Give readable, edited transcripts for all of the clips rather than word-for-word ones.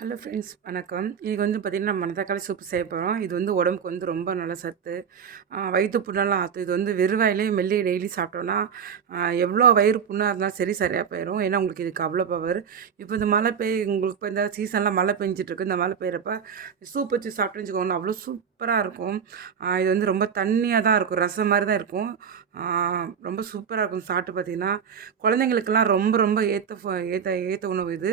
Hello friends வணக்கம். இது வந்து பார்த்திங்கன்னா, நம்ம மணத்தக்காளி சூப் செய்ய போகிறோம். இது வந்து உடம்புக்கு வந்து ரொம்ப நல்ல சத்து. வயிற்று புண்ணெல்லாம் ஆற்றும். இது வந்து வெறும் வாயிலேயே மெல்லி டெய்லி சாப்பிட்டோன்னா எவ்வளோ வயிறு புண்ணாக இருந்தாலும் சரி சரியாக போயிடும். ஏன்னா உங்களுக்கு இதுக்கு அவ்வளோ பவர். இப்போ இந்த மழை உங்களுக்கு இப்போ இந்த சீசன்லாம் மழை பெஞ்சிட்ருக்கு. இந்த மழை பெய்கிறப்ப சூப் வச்சு சாப்பிட்டோன்னு வச்சுக்கோங்களேன், அவ்வளோ சூப்பராக இருக்கும். இது வந்து ரொம்ப தண்ணியாக தான் இருக்கும், ரசம் மாதிரி தான் இருக்கும். ரொம்ப சூப்பராக இருக்கும் சாப்பிட்டு பார்த்தீங்கன்னா. குழந்தைங்களுக்கெல்லாம் ரொம்ப ரொம்ப ஏற்ற உணவு இது.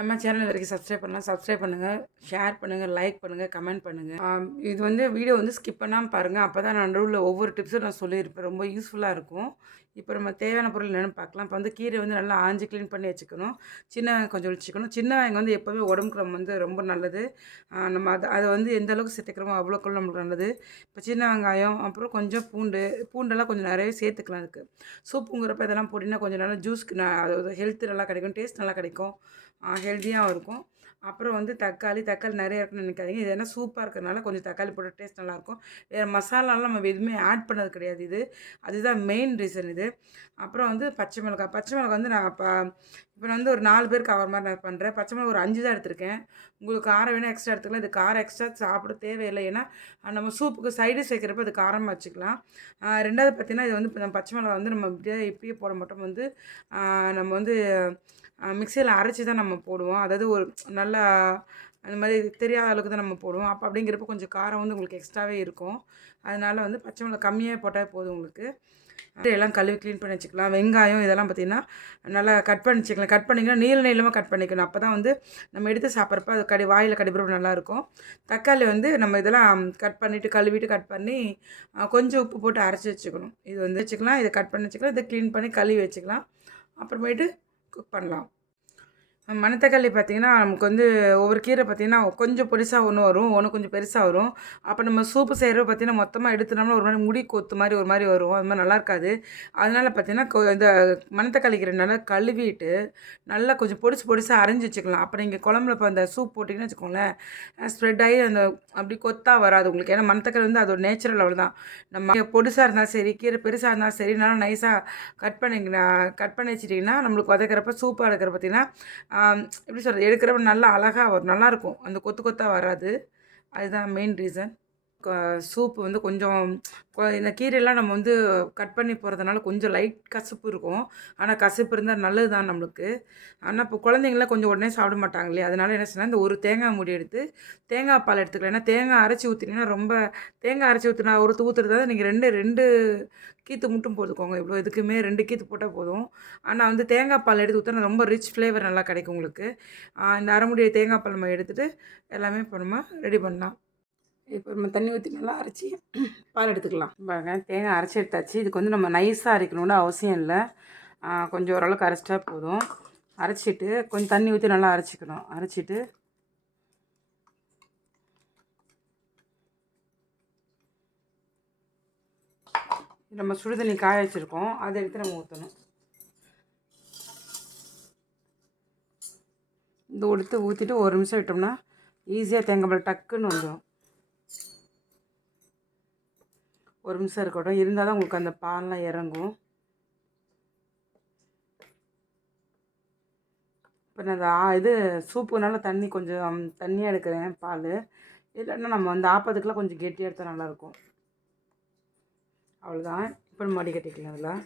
நம்ம சேனல் வரைக்கும் சப்ஸ்கிரைப் பண்ணலாம், சப்ஸ்கிரைப் பண்ணுங்கள், ஷேர் பண்ணுங்கள், லைக் பண்ணுங்கள், கமெண்ட் பண்ணுங்கள். இது வந்து வீடியோ வந்து ஸ்கிப் பண்ணாமல் பாருங்கள். அப்போ தான் நான் நடுவில் ஒவ்வொரு டிப்ஸும் நான் சொல்லியிருப்பேன். ரொம்ப யூஸ்ஃபுல்லாக இருக்கும். இப்போ நம்ம தேவையான பொருள் என்னென்னு பார்க்கலாம். இப்போ வந்து கீரை வந்து நல்லா ஆஞ்சு க்ளீன் பண்ணி வச்சுக்கணும். சின்ன வெங்காயம் கொஞ்சம் வச்சுக்கணும். சின்ன வெங்காயம் வந்து எப்போவுமே உடம்புக்கு நம்ம வந்து ரொம்ப நல்லது. நம்ம அதை வந்து எந்த அளவுக்கு சேர்த்துக்கிறோமோ அவ்வளோக்குள்ள நம்மளுக்கு நல்லது. இப்போ சின்ன வெங்காயம், அப்புறம் கொஞ்சம் பூண்டெல்லாம் கொஞ்சம் நிறையவே சேர்த்துக்கலாம் அதுக்கு. சூப்புங்கிறப்ப இதெல்லாம் போட்டிங்கன்னா கொஞ்சம் நல்லா ஜூஸ்க்கு அதாவது ஹெல்த்து நல்லா கிடைக்கும், டேஸ்ட் நல்லா கிடைக்கும், ஹெல்த்தியாகவும் இருக்கும். அப்புறம் வந்து தக்காளி நிறைய இருக்குன்னு நினைக்காதீங்க. இது ஏன்னா சூப்பாக இருக்கிறதுனால கொஞ்சம் தக்காளி போட்டால் டேஸ்ட் நல்லாயிருக்கும். வேறு மசாலாலாம் நம்ம எதுவுமே ஆட் பண்ணது கிடையாது இது. அதுதான் மெயின் ரீசன் இது. அப்புறம் வந்து பச்சை மிளகாய் வந்து நான் இப்போ நான் வந்து ஒரு 4 பேருக்கு ஆகிற மாதிரி நான் பண்ணுறேன். பச்சை மிளகா ஒரு 5 தான் எடுத்திருக்கேன். உங்களுக்கு காரம் வேணால் எக்ஸ்ட்ரா எடுத்துக்கலாம். இது காரம் எக்ஸ்ட்ரா சாப்பிட தேவையில்லை. ஏன்னா நம்ம சூப்புக்கு சைடு சேர்க்குறப்ப அது காரமாக வச்சுக்கலாம். 2வது பார்த்திங்கன்னா, இது வந்து இப்போ நம்ம பச்சை மிளகா வந்து நம்ம இப்படியே போட மாட்டோம். வந்து நம்ம வந்து மிக்சியில் அரைச்சி தான் நம்ம போடுவோம். அதாவது ஒரு நல்லா அந்த மாதிரி தெரியாத அளவுக்கு தான் நம்ம போடுவோம். அப்போ அப்படிங்கிறப்ப கொஞ்சம் காரம் வந்து உங்களுக்கு எக்ஸ்ட்ராவே இருக்கும். அதனால் வந்து பச்சை மிளகா கம்மியாக போட்டால் போதும் உங்களுக்கு. எல்லாம் கழுவி க்ளீன் பண்ணி வச்சுக்கலாம். வெங்காயம் இதெல்லாம் பார்த்திங்கன்னா நல்லா கட் பண்ணி வச்சுக்கலாம். கட் பண்ணிங்கன்னா நீளமாக கட் பண்ணிக்கணும். அப்போ தான் வந்து நம்ம எடுத்து சாப்பிட்றப்ப அது வாயில் கடிபடுறப்ப நல்லாயிருக்கும். தக்காளி வந்து நம்ம இதெல்லாம் கட் பண்ணிவிட்டு கழுவிட்டு கட் பண்ணி கொஞ்சம் உப்பு போட்டு அரைச்சி வச்சுக்கணும். இது வந்து வச்சுக்கலாம். இதை கட் பண்ணி வச்சுக்கலாம். இதை க்ளீன் பண்ணி கழுவி வச்சுக்கலாம். அப்புறமேட்டு குக் பண்ணலாம். மணத்தக்காளி பார்த்திங்கன்னா, நமக்கு வந்து ஒவ்வொரு கீரை பார்த்திங்கன்னா கொஞ்சம் பொடிசா ஒன்று வரும், ஒன்று கொஞ்சம் பெருசாக வரும். அப்போ நம்ம சூப்பு செய்கிறப்ப பார்த்திங்கன்னா மொத்தமாக எடுத்துனோம்னா ஒரு மாதிரி முடி கொத்து மாதிரி ஒரு மாதிரி வரும். அது மாதிரி நல்லா இருக்காது. அதனால் பார்த்திங்கன்னா இந்த மணத்தக்காளி கீரை நல்லா கழுவிட்டு நல்லா கொஞ்சம் பொடிசா அரைஞ்சி வச்சுக்கலாம். அப்போ நீங்கள் குழம்புல இப்போ அந்த சூப் போட்டிங்கன்னு வச்சுக்கோங்களேன், ஸ்ப்ரெட் ஆகி அந்த அப்படி கொத்தா வராது உங்களுக்கு. ஏன்னா மணத்தக்காளி வந்து அதோட நேச்சுரல் அவ்வளோதான். நம்ம பொடிசா இருந்தாலும் சரி, கீரை பெருசாக இருந்தாலும் சரி, நல்லா நைஸாக கட் பண்ணி வச்சுட்டிங்கன்னா நம்மளுக்கு வதக்கிறப்ப சூப்பாக இருக்கிற பார்த்திங்கன்னா எப்படி சொல்கிறது, எடுக்கிறப்ப நல்லா அழகா வரும், நல்லாயிருக்கும். அந்த கொத்து கொத்தா வராது. அதுதான் மெயின் ரீசன். சூப்பு வந்து கொஞ்சம் இந்த கீரையெல்லாம் நம்ம வந்து கட் பண்ணி போடுறதுனால கொஞ்சம் லைட் கசப்பு இருக்கும். ஆனால் கசப்பு இருந்தால் நல்லது தான் நம்மளுக்கு. ஆனால் இப்போ குழந்தைங்களாம் கொஞ்சம் உடனே சாப்பிட மாட்டாங்க இல்லையா? அதனால என்ன செய்யலாம், இந்த ஒரு தேங்காய் மூடி எடுத்து தேங்காய் பால் எடுத்துக்கலாம். ஏன்னா தேங்காய் அரைச்சி ஊற்றினீங்கன்னா ரொம்ப தேங்காய் அரைச்சி ஊற்றினா ஊற்றுறதா நீங்கள் ரெண்டு கீத்து மட்டும் போட்டுக்கோங்க. இவ்வளோ இதுக்குமே 2 கீத்து போட்டால் போதும். ஆனால் வந்து தேங்காய் பால் எடுத்து ஊற்றினா ரொம்ப ரிச் ஃப்ளேவர் நல்லா கிடைக்கும் உங்களுக்கு. இந்த அரை மூடி தேங்காய் பால் நம்ம எடுத்துகிட்டு எல்லாமே இப்போ நம்ம ரெடி பண்ணலாம். இப்போ நம்ம தண்ணி ஊற்றி நல்லா அரைச்சி பால் எடுத்துக்கலாம். பாருங்க, தேங்காய் அரைச்சி எடுத்தாச்சு. இதுக்கு வந்து நம்ம நைஸாக அரைக்கணும்னு அவசியம் இல்லை. கொஞ்சம் ஓரளவுக்கு அரைச்சிட்டா போதும். அரைச்சிட்டு கொஞ்சம் தண்ணி ஊற்றி நல்லா அரைச்சிக்கணும். அரைச்சிட்டு நம்ம சுடு தண்ணி காய வச்சுருக்கோம், அதை எடுத்து நம்ம ஊற்றணும். இந்த எடுத்து ஊற்றிட்டு ஒரு நிமிஷம் விட்டோம்னா ஈஸியாக தேங்காய் பால் டக்குன்னு வந்துடும். ஒரு நிமிஷம் இருக்கட்டும், இருந்தால் தான் உங்களுக்கு அந்த பால்லாம் இறங்கும். இப்போ நான் இது சூப்புனால தண்ணி கொஞ்சம் தண்ணியாக எடுக்கிறேன் பால். இல்லைன்னா நம்ம வந்து ஆப்பத்துக்கெலாம் கொஞ்சம் கெட்டியாக எடுத்தால் நல்லாயிருக்கும். அவ்வளோதான். இப்போ நம்ம வடிகட்டிக்கலாம் அதில்.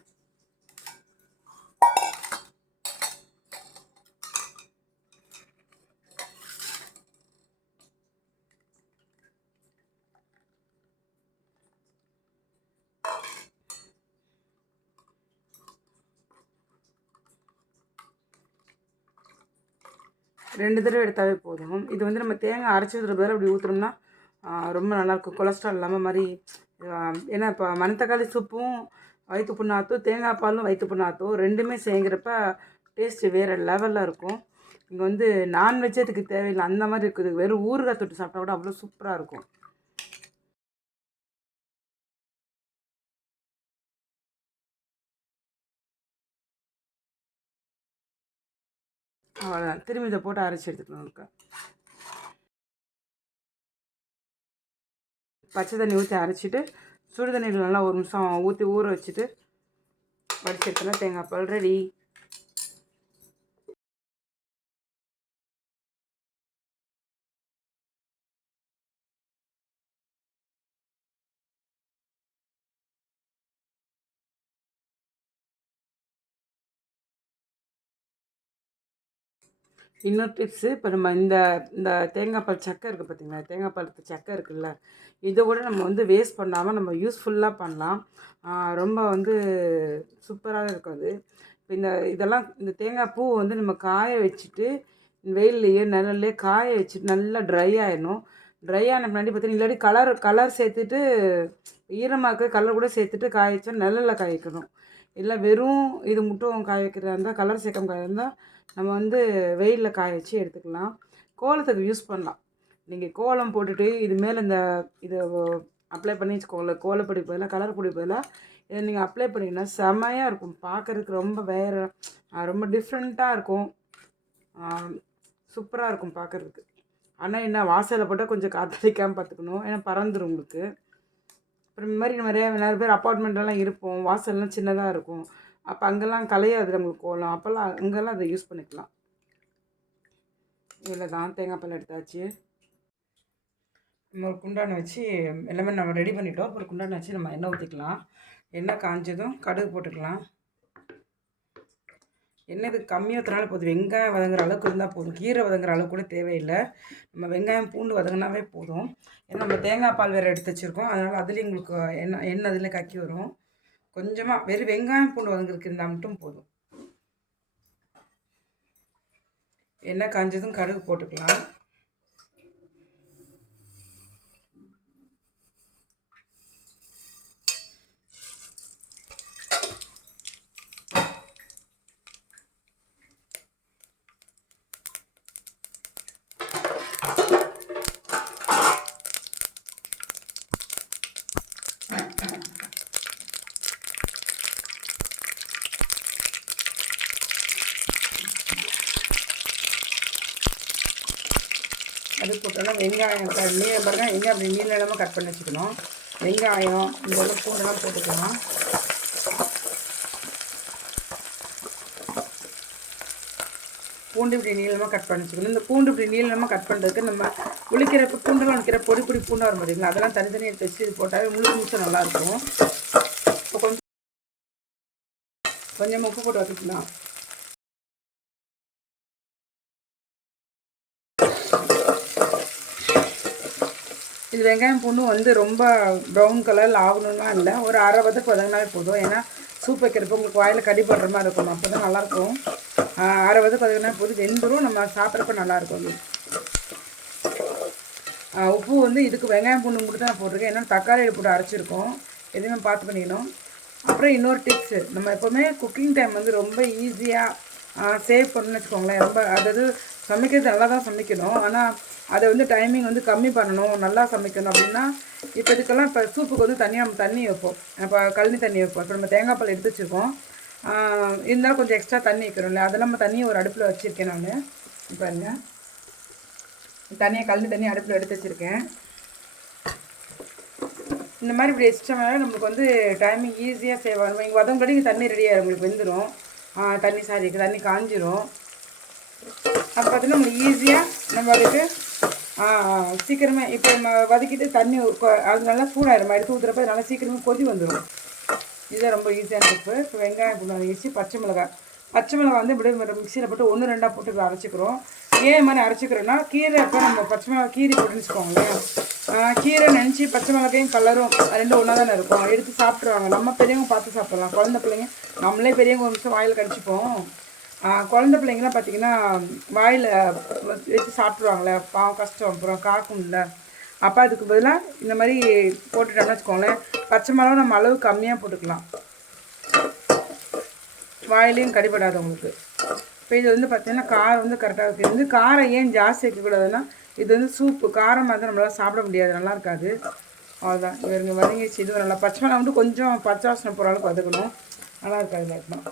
ரெண்டு தடவை எடுத்தாவே போதும். இது வந்து நம்ம தேங்காய் அரைச்சி ஊற்றுற பதிலாக அப்படி ஊற்றுனோம்னா ரொம்ப நல்லாயிருக்கும். கொலஸ்ட்ரால் இல்லாமல் மாதிரி. ஏன்னா இப்போ மணத்தக்காளி சூப்பும் வயிற்று புண்ணாற்றும், தேங்காய் பாலும் வயிற்று புண்ணாற்றும், ரெண்டுமே சேர்ங்குறப்ப டேஸ்ட்டு வேறு லெவலில் இருக்கும். இங்கே வந்து நான்வெஜ்ஜே அதுக்கு தேவையில்லை, அந்த மாதிரி இருக்குது. வெறும் ஊறுகாய் தொட்டு சாப்பிட்டா கூட அவ்வளோ சூப்பராக இருக்கும். அவ்வளோதான். திரும்பி இதை போட்டு அரைச்சி எடுத்துக்கணும். இருக்கா பச்சை தண்ணி ஊற்றி அரைச்சிட்டு சுடு தண்ணியில் நல்லா ஒரு நிமிஷம் ஊற்றி ஊற வச்சுட்டு வடிச்சிருக்கேன்னா தேங்காய் பால் ரெடி. இன்னொரு டிப்ஸு இப்போ நம்ம இந்த இந்த தேங்காய் பால் சக்கை இருக்குது பார்த்தீங்களா, தேங்காய் பால் சக்கை இருக்குல்ல, இதை கூட நம்ம வந்து வேஸ்ட் பண்ணாமல் நம்ம யூஸ்ஃபுல்லாக பண்ணலாம். ரொம்ப வந்து சூப்பராக இருக்கும் அது. இப்போ இதெல்லாம் இந்த தேங்காய் பூ வந்து நம்ம காய வச்சுட்டு வெயில்லையே நிழல்லையே காய வச்சுட்டு நல்லா ட்ரை ஆயிடணும். ட்ரை ஆன பின்னாடி பார்த்தீங்கன்னா இல்லாட்டி கலர் சேர்த்துட்டு ஈரமாக்க கலர் கூட சேர்த்துட்டு காய வச்சா நிழல்ல காய வைக்கணும். இல்லை வெறும் இது மட்டும் காய வைக்கிறதா இருந்தால், கலர் சேர்க்காம காய இருந்தால் நம்ம வந்து வெயிலில் காய வச்சு எடுத்துக்கலாம். கோலத்துக்கு யூஸ் பண்ணலாம். நீங்கள் கோலம் போட்டுட்டு இது மேலே இதை அப்ளை பண்ணி வச்சுக்கோங்களேன். கோலப்பொடி பதிலாக கலர் பொடி பதிலாக இதை நீங்கள் அப்ளை பண்ணிங்கன்னா செமையாக இருக்கும். பார்க்குறதுக்கு ரொம்ப ரொம்ப டிஃப்ரெண்ட்டாக இருக்கும். சூப்பராக இருக்கும் பார்க்குறதுக்கு. ஆனால் என்ன வாசலில் போட்டால் கொஞ்சம் காற்றடிக்காமல் பார்த்துக்கணும், ஏன்னா பறந்துடும் உங்களுக்கு. அப்புறம் இந்த மாதிரி நிறைய பேர் அப்பார்ட்மெண்ட்லாம் இருப்போம், வாசல்லாம் சின்னதாக இருக்கும். அப்போ அங்கெல்லாம் கலையாது நம்மளுக்கு கோலம், அப்போல்லாம் அங்கெல்லாம் அதை யூஸ் பண்ணிக்கலாம். இதில் தான் தேங்காய் பால் எடுத்தாச்சு. நம்ம ஒரு குண்டானை வச்சு எல்லாமே நம்ம ரெடி பண்ணிட்டோம். அப்புறம் குண்டானை வச்சு நம்ம எண்ணெய் ஊற்றிக்கலாம். எண்ணெய் காஞ்சதும் கடுகு போட்டுக்கலாம். எண்ணெய் இதுக்கு கம்மியாக ஊற்றினாலும் போதும். வெங்காயம் வதங்குற அளவுக்கு இருந்தால் போதும், கீரை வதங்குற அளவுக்கு கூட தேவையில்லை. நம்ம வெங்காயம் பூண்டு வதங்கினாவே போதும். ஏன்னா நம்ம தேங்காய் பால் வேறு எடுத்து வச்சுருக்கோம், அதனால் அதுலேயும் உங்களுக்கு எண்ணெய் அதில் கக்கி வரும். கொஞ்சமாக வெறும் வெங்காயம் பூண்டு வதங்குறதுக்கு இருந்தால் மட்டும் போதும். எண்ணெய் காஞ்சதும் கடுகு போட்டுக்கலாம். அது போட்டோன்னா வெங்காயம் பாருங்கள், வெங்காயம் அப்படி நீளமாக கட் பண்ணி வச்சுக்கணும். வெங்காயம் இந்த பூண்டெல்லாம் போட்டுக்கலாம். பூண்டு இப்படி நீளமாக கட் பண்ணி வச்சுக்கணும். இந்த பூண்டு இப்படி நீளமாக கட் பண்ணுறதுக்கு நம்ம உளிக்கிறப்ப பூண்டெல்லாம் உளிக்கிற பொடி பூண்டாக வரும் பார்த்தீங்களா, அதெல்லாம் தனித்தனியாக எடுத்து வச்சு இது போட்டால் முழுக்க நல்லாயிருக்கும். இப்போ கொஞ்சம் உப்பு போட்டு வச்சுக்கலாம். இது வெங்காயம் பூண்டும் வந்து ரொம்ப ப்ரௌன் கலரில் ஆகணும்லாம் இல்லை, ஒரு அரை வதக்கு வதங்கினாலே போதும். ஏன்னா சூப் வைக்கிறப்போ உங்களுக்கு வாயில் கடிப்படுற மாதிரி இருக்கணும், அப்போ தான் நல்லாயிருக்கும். அரை வதக்கு வதங்கினா போதும், வெந்துடும். நம்ம சாப்பிட்றப்ப நல்லாயிருக்கும். உப்பு வந்து இதுக்கு வெங்காயம் பூண்டு மட்டும் தான் நான் போட்டிருக்கேன், ஏன்னா தக்காளி போட்டு அரைச்சிருக்கோம். எதுவுமே பார்த்து பண்ணிக்கணும். அப்புறம் இன்னொரு டிப்ஸு, நம்ம எப்போவுமே குக்கிங் டைம் வந்து ரொம்ப ஈஸியாக சேவ் பண்ணணும்னு வச்சுக்கோங்களேன். ரொம்ப அதாவது சமைக்கிறது நல்லா தான் சமைக்கணும், ஆனால் அதை வந்து டைமிங் வந்து கம்மி பண்ணணும், நல்லா சமைக்கணும் அப்படின்னா இப்போ இதுக்கெல்லாம் இப்போ சூப்புக்கு வந்து தனியாக தண்ணி வைப்போம். இப்போ கழனி தண்ணி வைப்போம். இப்போ நம்ம தேங்காய் பால் எடுத்து வச்சுருக்கோம், இருந்தாலும் கொஞ்சம் எக்ஸ்ட்ரா தண்ணி வைக்கணும்ல, அதெல்லாம் நம்ம தண்ணியை ஒரு அடுப்பில் வச்சுருக்கேன். நான் பாருங்க, கழனி தண்ணி அடுப்பில் எடுத்து வச்சுருக்கேன். இந்த மாதிரி இப்படி எக்ஸ்ட்ரா நம்மளுக்கு வந்து டைமிங் ஈஸியாக சேவ் ஆகும். இங்கே வதங்கடி தண்ணி ரெடியாக உங்களுக்கு வெந்துடும். தண்ணி காஞ்சிரும். அப்போ பார்த்தீங்கன்னா நம்மளுக்கு ஈஸியாக நம்ம அதுக்கு சீக்கிரமே இப்போ நம்ம வதக்கிட்டு தண்ணி அது நல்லா சூடாயிரும், எடுத்து ஊற்றுறப்ப நல்லா சீக்கிரமே கொதி வந்துடும். இதுதான் ரொம்ப ஈஸியான டிப்பு. இப்போ வெங்காயம் பூண்டு வதக்கிச்சு, பச்சை மிளகாய் வந்து இப்படியே மிக்சியில் போட்டு 1-2 போட்டு இப்போ அரைச்சிக்கிறோம். ஏன் மாதிரி அரைச்சிக்கிறோன்னா, கீரை அப்போ நம்ம பச்சை மிளகா கீரை போட்டுன்னு வச்சுக்கோங்களேன், கீரை நினச்சி பச்சை மிளகாயும் கலரும் ரெண்டும் ஒன்றா தானே இருக்கும், எடுத்து சாப்பிட்ருவாங்க. நம்ம பெரியவங்க பார்த்து சாப்பிட்லாம், குழந்தை பிள்ளைங்க நம்மளே பெரியவங்க ஒரு நிமிஷம் வாயில் கடிச்சிப்போம். குழந்தை பிள்ளைங்களாம் பார்த்திங்கன்னா வாயில் வச்சு சாப்பிட்ருவாங்களே, பாவம் கஷ்டம், அப்புறம் காக்கும்ல. அப்போ அதுக்கு பதிலாக இந்த மாதிரி போட்டுட்டோம்னு வச்சுக்கோங்களேன், பச்சை மிளகா நம்ம அளவு கம்மியாக போட்டுக்கலாம், வாயிலையும் கடிபடாது உங்களுக்கு. இப்போ இது வந்து பார்த்திங்கன்னா காரம் வந்து கரெக்டாக இருக்குது. இது வந்து காரம் ஏன் ஜாஸ்தி வைக்கக்கூடாதுன்னா, இது வந்து சூப்பு காரமாக தான் நம்மளால் சாப்பிட முடியாது, நல்லா இருக்காது. அவ்வளோதான். இவருங்க வதங்கிச்சு. இது நல்லா பச்சை மிளகா வந்து கொஞ்சம் பச்சை வாசனை போகிற அளவுக்கு வதக்கணும், நல்லா இருக்காது. இருக்கணும்.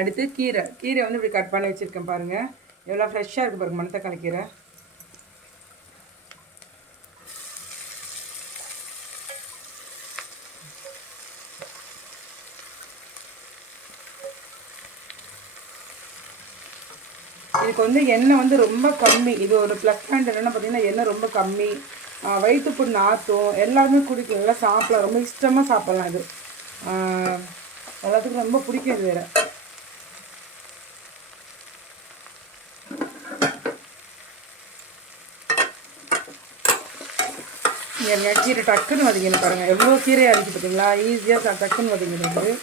அடுத்து கீரை வந்து இப்படி கட் பண்ணி வச்சுருக்கேன் பாருங்கள், எவ்வளோ ஃப்ரெஷ்ஷாக இருக்குது பாருங்கள், மணத்தக்காளி கீரை. இதுக்கு வந்து எண்ணெய் வந்து ரொம்ப கம்மி. இது ஒரு ப்ளஸ் பாயிண்ட் என்னென்னா பார்த்திங்கன்னா, எண்ணெய் ரொம்ப கம்மி, வயிற்று புண்ணு ஆற்றும், எல்லாருமே குடிக்கும், நல்லா சாப்பிடலாம், ரொம்ப இஷ்டமாக சாப்பிட்லாம். இது எல்லாத்துக்கும் ரொம்ப பிடிக்கும். இது வேறு எங்கள் கீரை டக்குன்னு வதங்கின்னு பாருங்கள், எவ்வளோ கீரையாக இருக்குது பார்த்தீங்களா, ஈஸியாக டக்குன்னு வதங்கிடுது.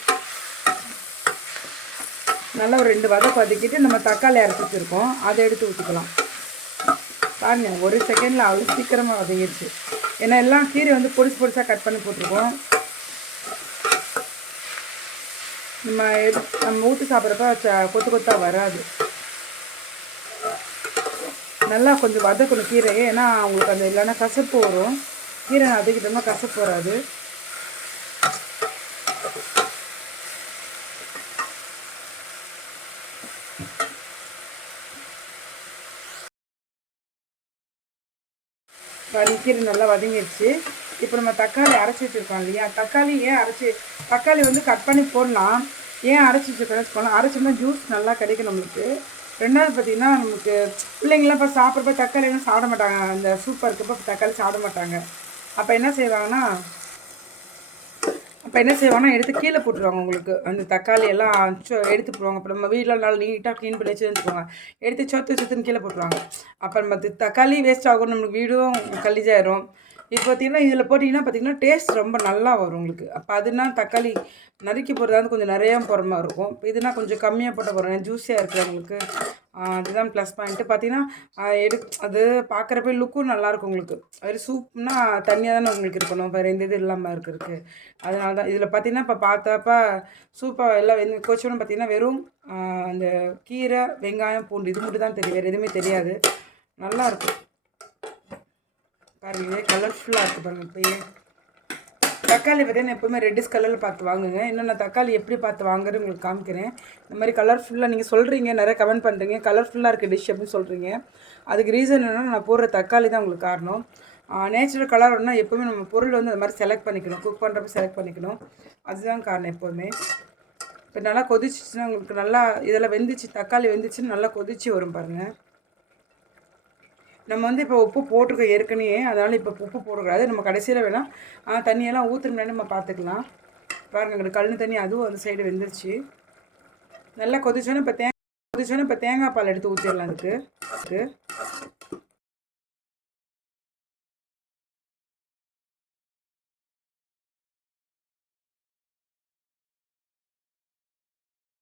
நல்லா ஒரு 2 வதக்கிட்டு நம்ம தக்காளி அரைச்சி வச்சுருக்கோம், அதை எடுத்து ஊற்றிக்கலாம். பாருங்க, ஒரு செகண்டில் அவ்வளோ சீக்கிரமாக வதங்கிடுச்சு. ஏன்னா எல்லாம் கீரை வந்து பொடிசாக கட் பண்ணி போட்டிருக்கோம். நம்ம ஊற்றி சாப்பிட்றப்ப கொத்து கொத்தாக வராது. நல்லா கொஞ்சம் வதக்கணும் கீரையே, ஏன்னா அவங்களுக்கு அந்த இல்லைன்னா கசப்பு வரும். கீரை வதக்கிட்டோம்னா கசப்பு வராது. கீரை நல்லா வதங்கிடுச்சு. இப்போ நம்ம தக்காளி அரைச்சி வச்சுருக்கோம் இல்லையா, தக்காளி ஏன் தக்காளி வந்து கட் பண்ணி போடலாம். ஏன் அரைச்சி வச்சுருக்கோன்னு போனால் அரைச்சோம்னா ஜூஸ் நல்லா கிடைக்கும் நம்மளுக்கு. ரெண்டாவது பார்த்திங்கன்னா, நமக்கு பிள்ளைங்களாம் இப்போ சாப்பிட்றப்ப தக்காளிலாம் சாப்பிட மாட்டாங்க. அந்த சூப்பாக இருக்கப்போ தக்காளி சாப்பிட மாட்டாங்க. அப்போ என்ன செய்வாங்கன்னா எடுத்து கீழே போட்டுருவாங்க. உங்களுக்கு அந்த தக்காளி எல்லாம் எடுத்து போடுவாங்க. இப்போ நம்ம வீட்டில் நல்லா நீட்டாக க்ளீன் பண்ணி வச்சுருந்துருவாங்க, எடுத்து சொத்துன்னு கீழே போட்டுருவாங்க. அப்போ நம்ம தக்காளி வேஸ்ட் ஆகும், நம்மளுக்கு வீடும் கழிஞ்சாயிரும். இப்போ பார்த்திங்கன்னா இதில் போட்டிங்கன்னா பார்த்திங்கன்னா டேஸ்ட் ரொம்ப நல்லா வரும் உங்களுக்கு. அப்போ அதுனா தக்காளி நறுக்கி போடுறதா கொஞ்சம் நிறையா போடுற மாதிரி இருக்கும். இப்போ இதுனா கொஞ்சம் கம்மியாக போட்ட போடுறேன், ஜூஸியாக இருக்குது உங்களுக்கு. அதுதான் ப்ளஸ் பாயிண்ட்டு. பார்த்திங்கன்னா அது பார்க்குறப்ப லுக்கும் நல்லாயிருக்கும் உங்களுக்கு. அது சூப்னா தண்ணியாக தானே உங்களுக்கு இருக்கணும், வேறு எந்த இது இல்லாமல் இருக்கிறதுக்கு. அதனால தான் இதில் பார்த்திங்கன்னா இப்போ பார்த்தப்ப சூப்பாக எல்லாம் கொச்சோன்னு பார்த்திங்கன்னா வெறும் அந்த கீரை, வெங்காயம், பூண்டு இது மட்டும் தான் தெரியும், வேறு எதுவுமே தெரியாது. நல்லாயிருக்கும் பாருங்க, கலர்ஃபுல்லாக இருக்குது பாருங்கள். இப்போயே தக்காளி பார்த்தீங்கன்னா எப்போவுமே ரெட்டிஷ் கலரில் பார்த்து வாங்குங்க. இன்னும் நான் தக்காளி எப்படி பார்த்து வாங்குறது உங்களுக்கு காமிக்கிறேன். இந்த மாதிரி கலர்ஃபுல்லாக நீங்கள் சொல்கிறீங்க, நிறைய கமெண்ட் பண்ணுறீங்க, கலர்ஃபுல்லாக இருக்குது டிஷ் அப்படின்னு சொல்கிறீங்க. அதுக்கு ரீசன் என்னென்னா, நான் போடுற தக்காளி தான் உங்களுக்கு காரணம். நேச்சுரல் கலர் வேணுன்னா எப்போவுமே நம்ம பொருள் வந்து அது மாதிரி செலக்ட் பண்ணிக்கணும், குக் பண்ணுறப்ப செலக்ட் பண்ணிக்கணும். அதுதான் காரணம் எப்போவுமே. இப்போ நல்லா கொதிச்சிச்சுன்னா உங்களுக்கு நல்லா இதெல்லாம் வெந்துச்சு, தக்காளி வெந்துச்சுன்னு நல்லா கொதிச்சு வரும் பாருங்கள். நம்ம வந்து இப்போ உப்பு போட்டிருக்கோம் ஏற்கனவே, அதனால் இப்போ உப்பு போடக்கூடாது. நம்ம கடைசியில் வேணால் தண்ணியெல்லாம் ஊற்றுனோம்னா நம்ம பார்த்துக்கலாம். பாருங்கள், எங்களுக்கு கழனி தண்ணி அதுவும் அந்த சைடு வெந்துருச்சு. நல்லா கொதிச்சோன்னே இப்போ தேங்காய் பால் எடுத்து ஊற்றிடலாம். அதுக்கு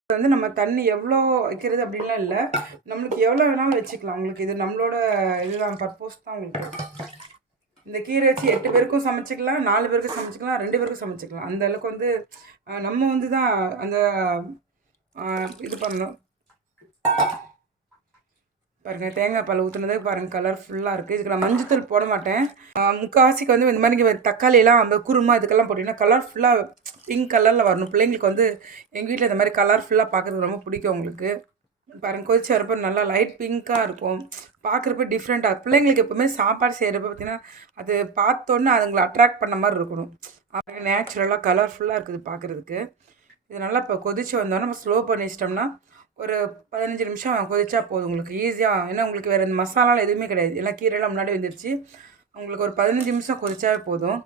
வந்து நம்ம தண்ணி எவ்வளோ வைக்கிறது அப்படின்லாம் இல்லை, நம்மளுக்கு எவ்வளோ வேணாலும் வச்சுக்கலாம். உங்களுக்கு இது நம்மளோட இதுதான், பர்பஸ் தான் உங்களுக்கு. இந்த கீரை வச்சு 8 பேருக்கும் சமைச்சிக்கலாம், 4 பேருக்கும் சமைச்சிக்கலாம், 2 பேருக்கும் சமைச்சிக்கலாம். அந்த அளவுக்கு வந்து நம்ம வந்து தான் அந்த இது பண்ணணும். பாருங்கள், தேங்காய் பால் ஊற்றுனதே பாருங்கள் கலர்ஃபுல்லாக இருக்குது. இதுக்கு நான் மஞ்சத்தூள் போட மாட்டேன். முக்கால்வாசிக்கு வந்து இந்த மாதிரி தக்காளியெல்லாம் அந்த குருமா இதுக்கெல்லாம் போட்டிங்கன்னா கலர்ஃபுல்லாக பிங்க் கலரில் வரணும். பிள்ளைங்களுக்கு வந்து எங்கள் வீட்டில் இந்த மாதிரி கலர்ஃபுல்லாக பார்க்குறதுக்கு ரொம்ப பிடிக்கும் உங்களுக்கு. பாருங்கள், கொதிச்சு வரப்போ நல்லா லைட் பிங்க்காக இருக்கும், பார்க்குறப்ப டிஃப்ரெண்ட்டாக. பிள்ளைங்களுக்கு எப்போவுமே சாப்பாடு செய்கிறப்ப பார்த்திங்கன்னா அது பார்த்தோன்னே அதுங்களை அட்ராக்ட் பண்ண மாதிரி இருக்கணும். அப்புறம் நேச்சுரலாக கலர்ஃபுல்லாக இருக்குது பார்க்குறதுக்கு. இது நல்லா இப்போ கொதிச்சு வந்தோன்னா நம்ம ஸ்லோ பண்ணி வச்சிட்டோம்னா ஒரு 15 நிமிஷம் கொதிச்சா போதும் உங்களுக்கு ஈஸியாக. ஏன்னா உங்களுக்கு வேறு இந்த மசாலாலாம் எதுவுமே கிடையாது, எல்லாம் கீரைலாம் முன்னாடி வந்துருச்சு. உங்களுக்கு ஒரு 15 நிமிஷம் கொதிச்சாவே போதும்,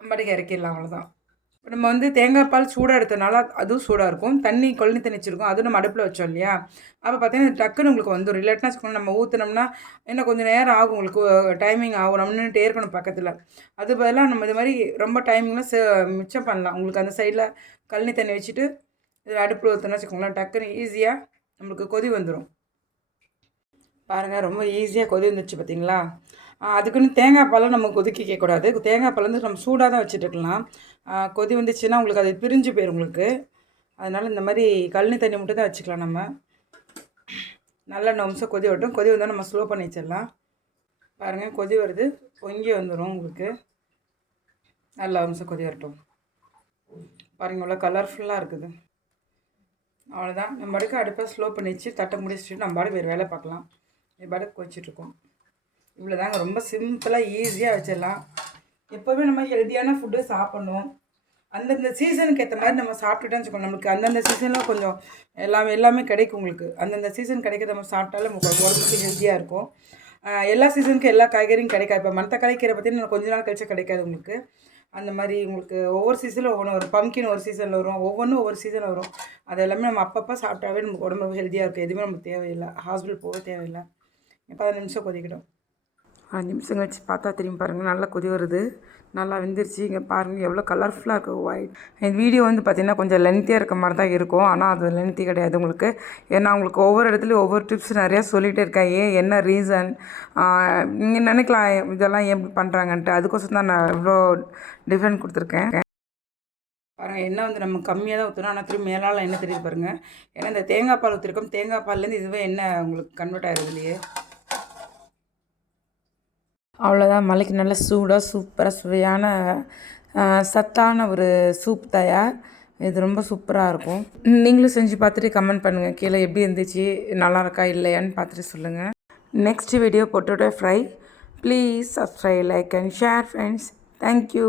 நம்மளுக்கு இறக்கிடலாம், அவ்வளோதான். நம்ம வந்து தேங்காய் பால் சூடாக எடுத்தனால அதுவும் சூடாக இருக்கும். தண்ணி கொள்ளி தண்ணி வச்சுருக்கோம், அதுவும் நம்ம அடுப்பில் வச்சோம் இல்லையா. அப்போ பார்த்தீங்கன்னா டக்குன்னு உங்களுக்கு வந்துடும். இல்லாட்டினா வச்சுக்கோங்க, நம்ம ஊற்றினோம்னா இன்னும் கொஞ்சம் நேரம் ஆகும், உங்களுக்கு டைமிங் ஆகும், நம்ம நின்றுட்டே இருக்கணும் பக்கத்தில். அது பதிலாக நம்ம இது மாதிரி ரொம்ப டைமிங்லாம் மிச்சம் பண்ணலாம். உங்களுக்கு அந்த சைடில் கழனி தண்ணி வச்சுட்டு இதில் அடுப்பில் ஊற்றினா வச்சுக்கோங்களேன், டக்குன்னு ஈஸியாக நம்மளுக்கு கொதி வந்துடும். பாருங்கள், ரொம்ப ஈஸியாக கொதி வந்துடுச்சு பார்த்தீங்களா. அதுக்குன்னு தேங்காய் பாலும் நம்ம கொதிக்க கேட்கக்கூடாது. தேங்காய் பால் வந்து நம்ம சூடாக தான் வச்சுட்டுருக்கலாம். கொதி வந்துச்சுன்னா உங்களுக்கு அது பிரிஞ்சு போயிடும் உங்களுக்கு. அதனால் இந்த மாதிரி கழனி தண்ணி மட்டும் தான் வச்சுக்கலாம். நம்ம நல்லா நிமிஷம் கொதி வரட்டும். கொதி வந்தால் நம்ம ஸ்லோ பண்ணி வச்சிடலாம். பாருங்கள், கொதி வருது, பொங்கி வந்துடும் உங்களுக்கு. நல்லா நிமிஷம் கொதி வரட்டும். பாருங்கள், இவ்வளோ கலர்ஃபுல்லாக இருக்குது. அவ்வளோதான், நம்ம பாட்டுக்கு அடுப்பை ஸ்லோ பண்ணி வச்சு தட்டை முடிச்சுட்டு நம்ம பாட்டுக்கு வேறு வேலை பார்க்கலாம். இது பாட்டுக்கு கொதிச்சிட்ருக்கோம். இவ்வளோ தாங்க, ரொம்ப சிம்பிளாக ஈஸியாக வச்சிடலாம். எப்போவுமே நம்ம ஹெல்த்தியான ஃபுட்டு சாப்பிட்ணும். அந்தந்த சீசனுக்கு ஏற்ற மாதிரி நம்ம சாப்பிட்டுட்டோன்னு வச்சுக்கோங்க, நமக்கு அந்தந்த சீசனில் கொஞ்சம் எல்லாமே கிடைக்கும் உங்களுக்கு. அந்தந்த சீசன் கிடைக்கிறத நம்ம சாப்பிட்டாலும் நமக்கு உடம்புக்கு ஹெல்த்தியாக இருக்கும். எல்லா சீசனுக்கும் எல்லா காய்கறியும் கிடைக்காது. இப்போ மரத்தக்காளி கீரை பார்த்தீங்கன்னா கொஞ்ச நாள் கழிச்சா கிடைக்காது உங்களுக்கு. அந்த மாதிரி உங்களுக்கு ஒவ்வொரு சீசனில் ஒவ்வொன்று வரும். பம்கின் ஒரு சீசனில் வரும், ஒவ்வொன்றும் ஒவ்வொரு சீசனில் வரும். அது எல்லாமே நம்ம அப்பப்போ சாப்பிட்டாவே நமக்கு உடம்பு ஹெல்த்தியாக இருக்குது. எதுவுமே நமக்கு தேவையில்லை, ஹாஸ்பிட்டல் போக தேவையில்லை. 15 நிமிஷம் கொதிக்கிடும். 5 நிமிஷம் கழிச்சு பார்த்தா திரும்பி பாருங்கள், நல்லா கொதி வருது, நல்லா வெந்துருச்சு. இங்கே பாருங்கள் எவ்வளோ கலர்ஃபுல்லாக இருக்குது ஒயிட். இந்த வீடியோ வந்து பார்த்திங்கன்னா கொஞ்சம் லென்த்தியாக இருக்க மாதிரி தான் இருக்கும், ஆனால் அது லென்த்தி கிடையாது உங்களுக்கு. ஏன்னா உங்களுக்கு ஒவ்வொரு இடத்துலையும் ஒவ்வொரு டிப்ஸ் நிறையா சொல்லிகிட்டே இருக்கேன். என்ன ரீசன் நீங்கள் நினைக்கலாம் இதெல்லாம் ஏன் இப்படி பண்ணுறாங்கன்ட்டு, அதுக்கோசம் தான் நான் இவ்வளோ டிஃப்ரெண்ட் கொடுத்துருக்கேன். பாருங்கள் எண்ணெய் வந்து நம்ம கம்மியாக தான் ஊற்றணும், ஆனால் திரும்பி மேலால் எண்ணெய் தெரியுது பாருங்கள். ஏன்னா இந்த தேங்காய் பால் ஊற்றிருக்கோம், தேங்காய் பால்லேருந்து இதுவே எண்ணெய் உங்களுக்கு கன்வெர்ட் ஆகிடுது இல்லையே. அவ்வளோதான், மலைக்கு நல்ல சூடாக சூப்பராக சுவையான சத்தான ஒரு சூப் தயார். இது ரொம்ப சூப்பராக இருக்கும். நீங்களும் செஞ்சு பார்த்துட்டு கமெண்ட் பண்ணுங்கள் கீழே எப்படி இருந்துச்சு, நல்லா இருக்கா இல்லையான்னு பார்த்துட்டு சொல்லுங்கள். Next video potato fry. Please subscribe, like and share friends. Thank you.